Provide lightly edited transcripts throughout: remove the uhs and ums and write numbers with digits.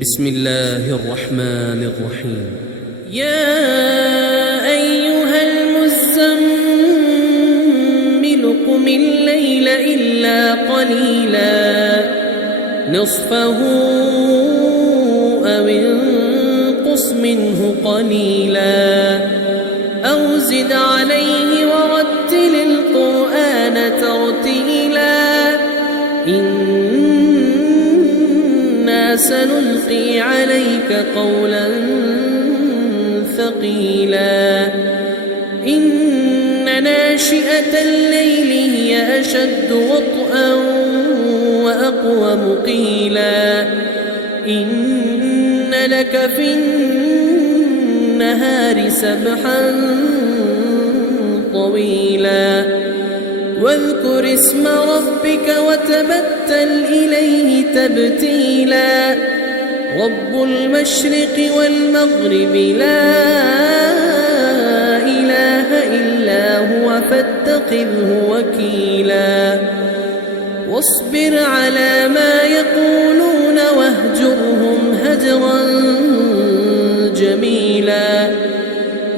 بسم الله الرحمن الرحيم. يا أيها المزمل قم الليل إلا قليلا نصفه أو انقص منه قليلا أو زد عليه ورتل القرآن ترتيلا إنا سنلقي عليك قولا ثقيلا إن ناشئة الليل هي أشد وطئا وأقوم قيلا إن لك في النهار سبحا طويلا واذكر اسم ربك وتبتل إليه تبتيلا رب المشرق والمغرب لا إله إلا هو فاتخذه وكيلا واصبر على ما يقولون واهجرهم هجرا جميلا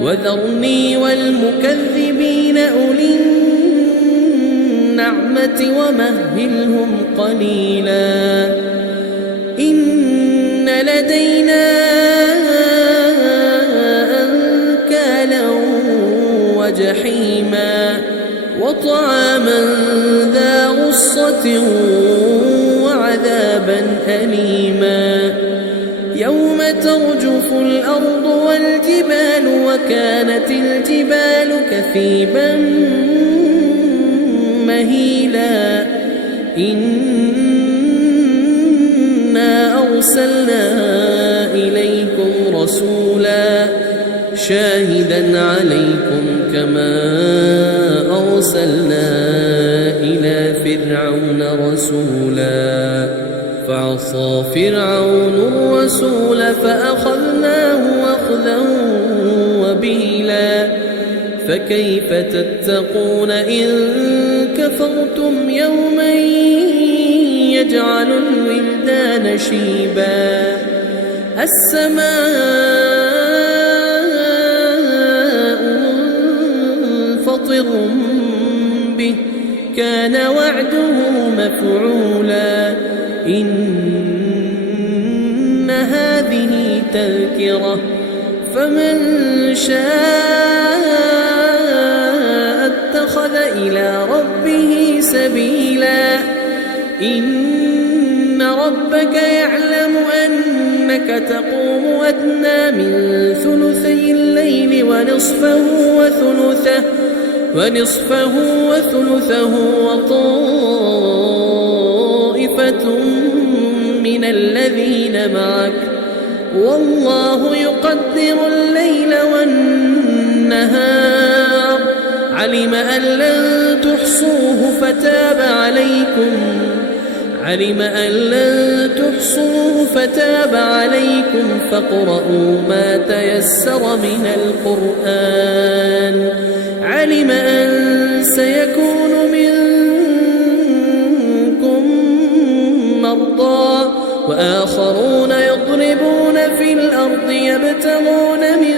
وذرني والمكذبين أولي النعمة ومهلهم قليلا إن لدينا أنكالا وجحيما وطعاما ذا غصة وعذابا أليما يوم ترجف الأرض والجبال وكانت الجبال كثيبا مهيلا إنا أرسلنا إليكم رسولا شاهدا عليكم كما أرسلنا إلى فرعون رسولا فعصى فرعون الرسول فأخذناه أخذا وبيلا فكيف تتقون إن كفرتم يوما يجعل الولدان شيبا السماء منفطر به كان وعده مفعولا إن هذه تذكرة فمن شاء اتخذ إلى ربه سبيلا إن ربك يعلم أنك تقوم أدنى من ثلثي الليل ونصفه وثلثه وطائفة من الذين معك والله يقدر الليل والنهار علم أن لن تحصوه فتاب عليكم فاقرؤوا ما تيسر من القرآن علم أن سيكون منكم مرضى وآخرون يضربون في الأرض يبتغون من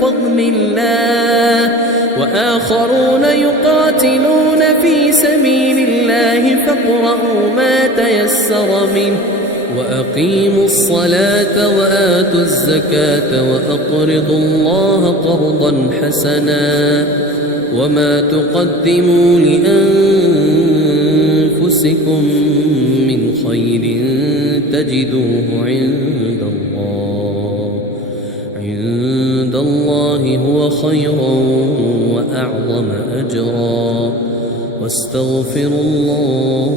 فضل الله وآخرون يقاتلون في سبيل الله فاقرؤوا ما تيسر منه وأقيموا الصلاة وآتوا الزكاة وأقرضوا الله قرضا حسنا وما تقدموا لأنفسكم من خير تجدوه عند الله هو خيرا وأعظم أجرا واستغفروا الله